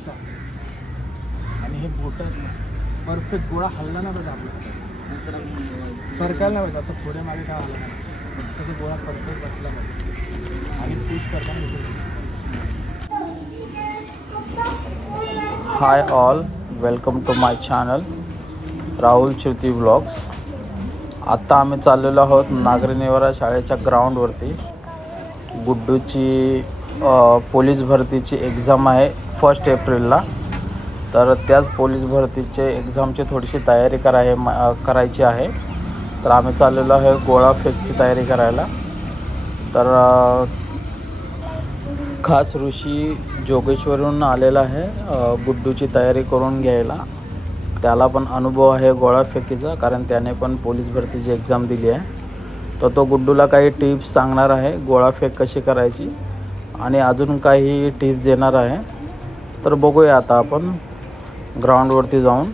असा आणि हे बोट परफेक्ट गोळा हल्ला नाही पाहिजे आपल्याला, सरकायला नाही पाहिजे, असं पुढे मागे काय हल्ला नाही, फक्त तो गोळा परफेक्ट बसला पाहिजे आणि पुश करताना hi all, welcome to my channel Rahul Chirti vlogs. आत्ता आम्ही चाललेलो आहोत नागरी निवारा शाळेच्या ग्राउंडवरती. गुड्डूची पोलीस भरतीची एक्झाम आहे 1 एप्रिलला. तर त्याच पोलीस भरतीचे एक्झामची थोडीशी तयारी करायची आहे. तर आम्ही चाललेलो आहे गोळा फेकची तयारी करायला. तर खास ऋषी जोगेश्वरून आलेला आहे गुड्डूची तयारी करून घ्यायला. त्याला पण अनुभव आहे गोळा फेकीचा, कारण त्याने पण पोलीस भरतीची एक्झाम दिली आहे. तर तो गुड्डूला काही टिप्स सांगणार आहे गोळा फेक कशी करायची आणि अजून काही टिप्स देणार आहे. तर बघूया आता आपण ग्राउंडवरती जाऊन.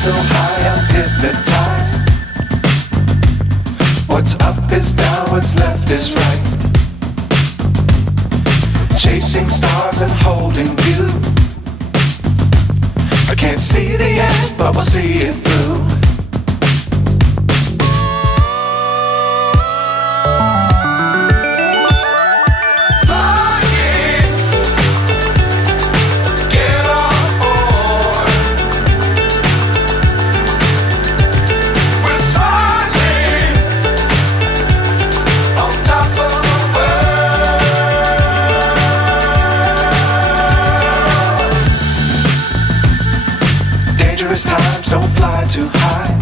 So high I'm hypnotized. What's up is down, what's left is right. Chasing stars and holding you. I can't see the end, but we'll see it through. Times don't fly too high.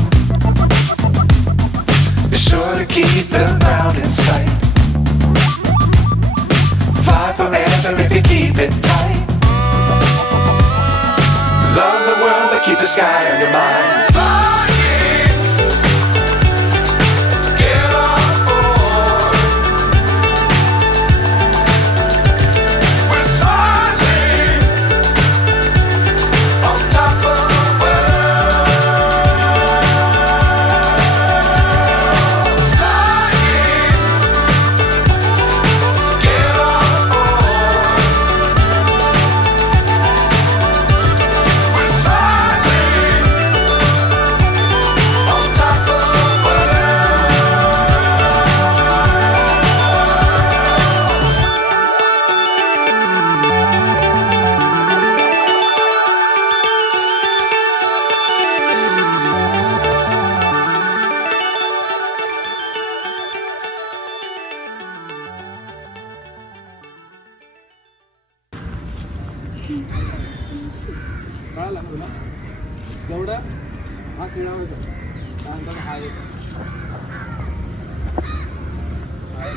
Be sure to keep the ground in sight. Fly forever if you keep it tight. Love the world but keep the sky on your mind. काय लागतो ना एवढा हा खिळा होता, त्यानंतर हा एक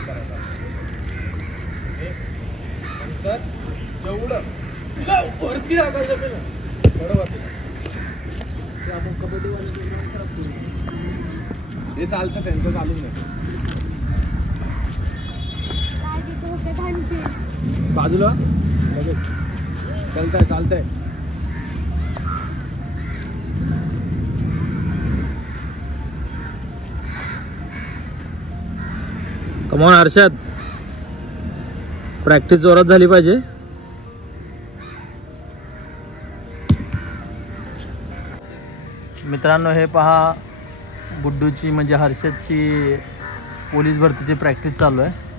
करायचा. नंतर जेवढं तिला वरती टाकायचं मी ना बरोबर ते आपण कबड्डीवाले हे चालतं, त्यांचं चालूच नाही. बाजूला लगेच चालतंय. कमॉन अर्षद, प्रॅक्टिस जोरात झाली पाहिजे. मित्रांनो, हे पहा गुड्डूची म्हणजे हर्षदची पोलीस भरतीची प्रॅक्टिस चालू आहे.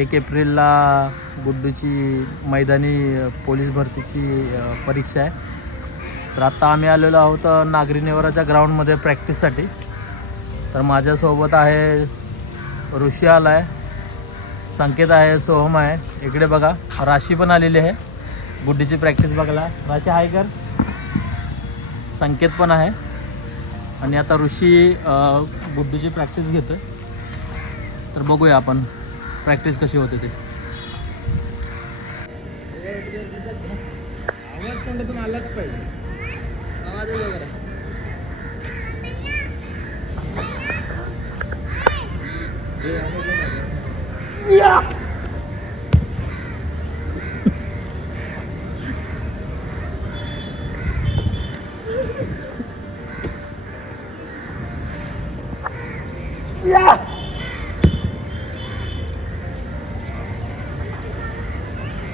1 एप्रिलला गुड्डूची मैदानी पोलीस भरतीची परीक्षा आहे. तर आत्ता आम्ही आलेलो आहोत नागरी निवाराच्या ग्राउंडमध्ये प्रॅक्टिससाठी. तर माझ्यासोबत आहे ऋषी आला आहे, संकेत आहे, सोहम आहे. इकडे बघा राशी पण आलेली आहे गुड्डीची प्रॅक्टिस बघायला. राशी हाय कर. संकेत पण आहे. आणि आता ऋषी गुड्डूची प्रॅक्टिस घेतो आहे. तर बघूया आपण प्रॅक्टिस कशी होते ते. आवाज तोंडातून आलाच पाहिजे. आवाज वगैरे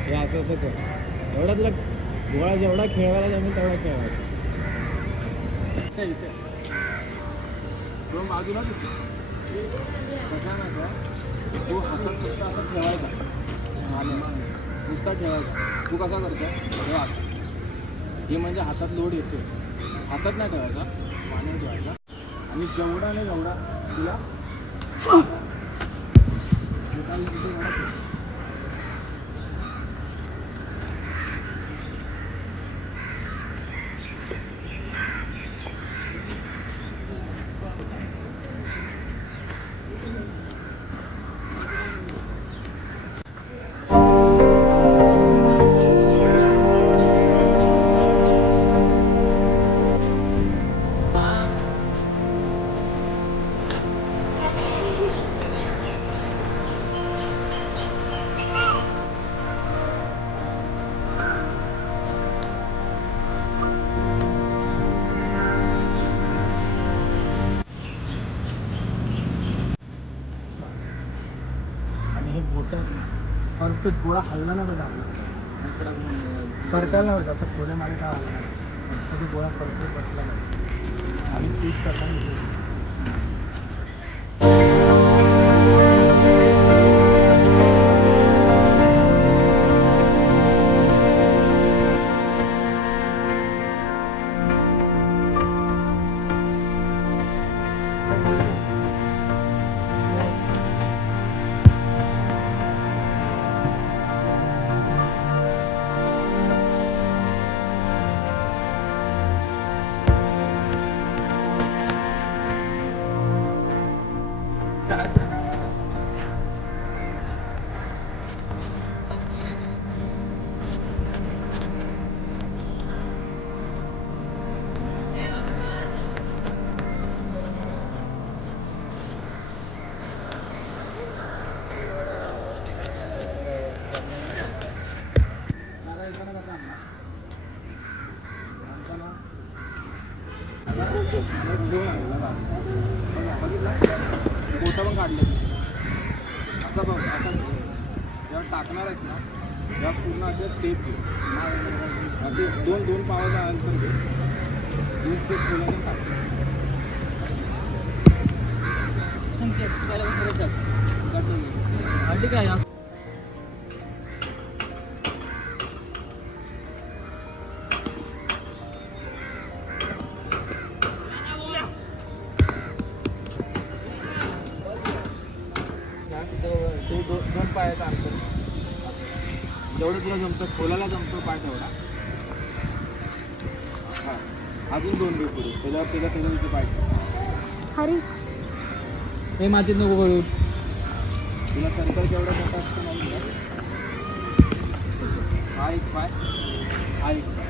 हे असं असं कर. एवढा तुला गोळा जेवढा खेळवायला जमेल तेवढा खेळवायचा. इथे दोन बाजूला कसा नाही का तो हातात फक्त असा ठेवायचा आणि मग नुसता ठेवायचा. तू कसा करतो ठेवा. हे म्हणजे हातात लोड येतो. हातात नाही ठेवायचा, पाण्यात ठेवायचा आणि जेवढा नाही जेवढा तुला परफेक्ट गोळा हल्ला नाही पाहिजे. सरकारला पाहिजे असं पुढे मागे काय हल्ला नाही. तो गोळा परफेक्ट बसला पाहिजे आणि पीस करताना पोता पण काढले. असं बघ असं जेव्हा टाकणार आहेस ना तेव्हा पूर्ण असे स्टेप घे. असे दोन दोन पावाचा अंतर घे. दोन स्टेप खोलायला टाक. ठीक आहे. दोन पायाचा अंतर जेवढं तुला जमतं खोलायला जमतो पाय तेवढा. हां अजून दोन घे पुढे. त्याच्यावर इथे पाय हरी हे मातीत नको करू. तुला सर्कल केवढं मोठं असतं नाही का. हा एक पाय हा एक पाय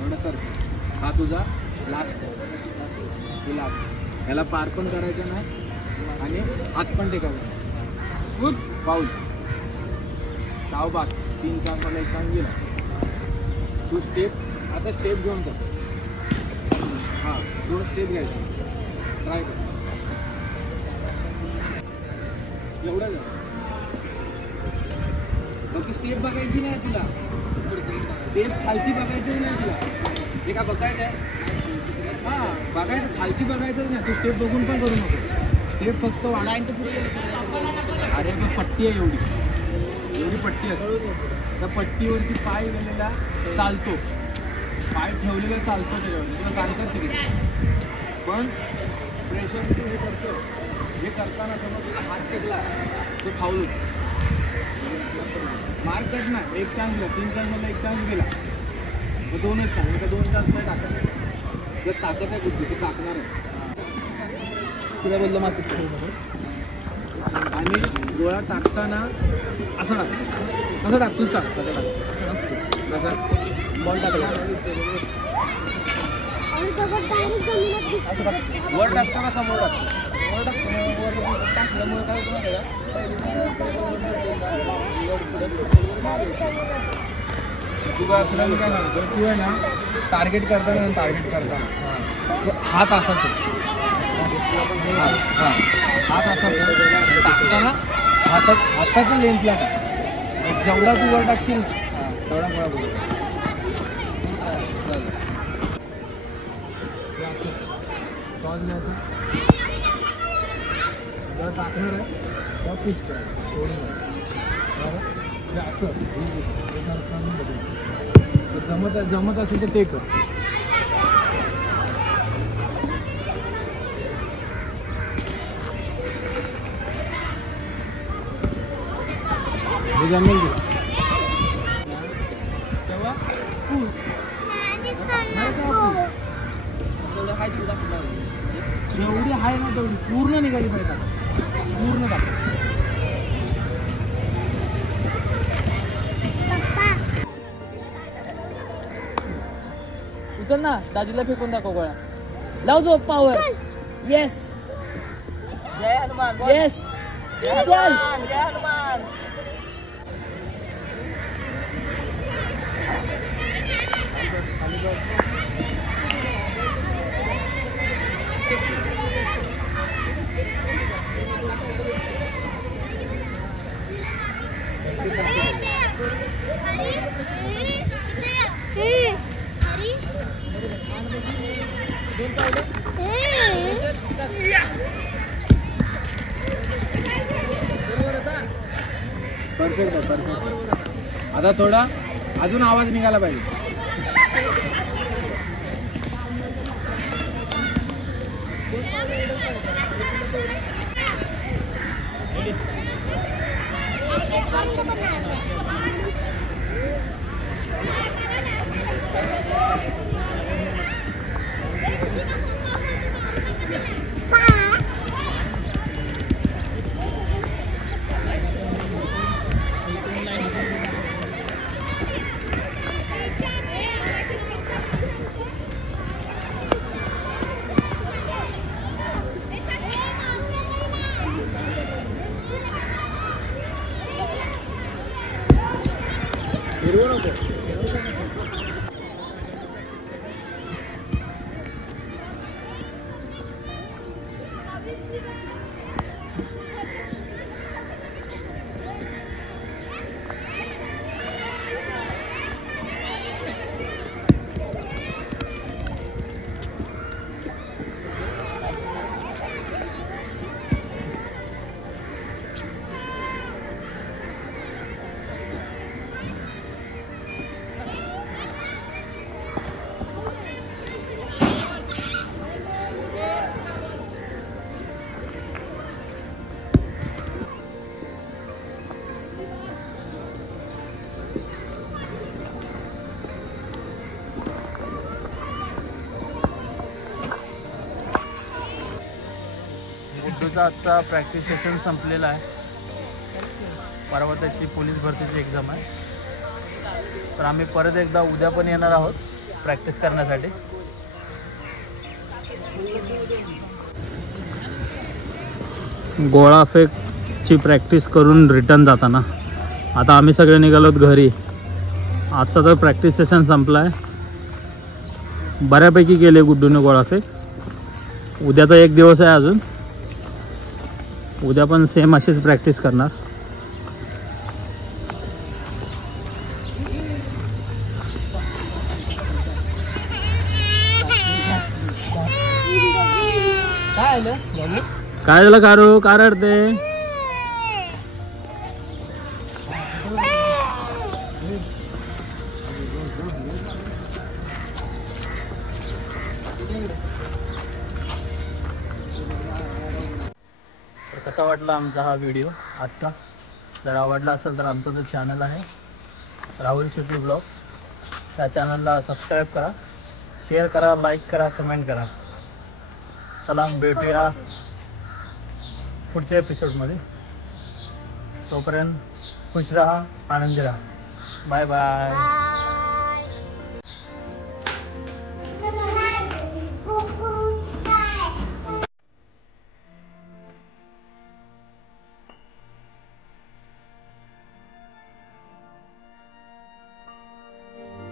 एवढं सर्कल. हा तुझा लास्ट आहे. लास्ट याला पार पण करायचं नाही आणि हात पण टेकायचा नाही. गुड पाऊल धाव बाग 3 चांद मला 1 चांद गेला. तू स्टेप आता स्टेप घेऊन कर. हां 2 स्टेप घ्यायचे. ट्राय कर. एवढं जा. बाकी स्टेप बघायची नाही तुला. स्टेप खालती बघायचंच नाही तुला. हे का बघायचं आहे. हां बघायचं खालती बघायचंच नाही. तू स्टेप बघून पण करू नको. स्टेप फक्त वाढायचं पुढे. अरे मग पट्टी आहे एवढी पट्टी असते. त्या पट्टीवरती पाय गेलेला चालतो. पाय ठेवलेला चालतो त्याच्यावर. तुला सांगतात तिथे पण प्रेशर तू हे करतो. हे करताना समज तुला हात टेकला तो फाऊल होतो. मार्कच नाही. 1 चान्स गेला. 3 चान्स मला 1 चान्स गेला तर 2च चान्स. 2 चान्स नाही टाकायचं. जर ताकद आहे बुद्धी ते टाकणार आहे. तुला बोललो मातीत खेळू नको. आणि गोळा टाकताना असं टाक, असं टाक, तूच टाक, कसं टाक, कसं बॉल टाकला असं टाक. वर टाकतो का समोर टाकतो? वर टाकतो. वर टाकल्यामुळे काय होतं माहिती आहे का, तुला मी काय सांगतो, तू आहे ना टार्गेट करताना हात असा तो हात असा तो टाकताना हाताच्या लेन्थला टाक. जेवढा तू वर टाकशील तेवढा गोळा बोलतो. टाकणार आहे तेव्हा फिक्स कर, सोडून असं जमत असेल तर ते कर. हे जमेल तुला तेव्हा जेवढी आहे ना तेवढी पूर्ण निघाली पाहिजे, पूर्ण टाक. उचल ना, दाजीला फेकून दाखव गोळा. लाव जो पॉवर. येस जय हनुमान. येस जय हनुमान. जय हनुमान. परफेक्ट आहे, परफेक्ट. आता थोडा अजून आवाज निघाला पाहिजे. गुड्डूचा आजचा प्रॅक्टिस सेशन संपलेला आहे. परवा त्याची पोलीस भरतीची एक्झाम आहे. तर आम्ही परत एकदा उद्या पण येणार आहोत प्रॅक्टिस करण्यासाठी. गोळा फेकची प्रॅक्टिस करून रिटर्न जाताना आता आम्ही सगळे निघालोत घरी. आजचा तर प्रॅक्टिस सेशन संपला आहे. बऱ्यापैकी केले गुड्डूने गोळा फेक. उद्याचा एक दिवस आहे अजून. उद्या पण सेम अशीच प्रॅक्टिस करणार. काय झालं कारू? का रडते? कसा वाटला आमचा हा व्हिडिओ आजचा? जर आवडला असेल तर आमचं जो चॅनल आहे राहुल शेट्टी ब्लॉग्स, त्या चॅनलला सबस्क्राईब करा, शेअर करा, लाईक करा, कमेंट करा. चला भेटूया पुढच्या एपिसोडमध्ये. तोपर्यंत खुश राहा, आनंदी राहा. Bye bye.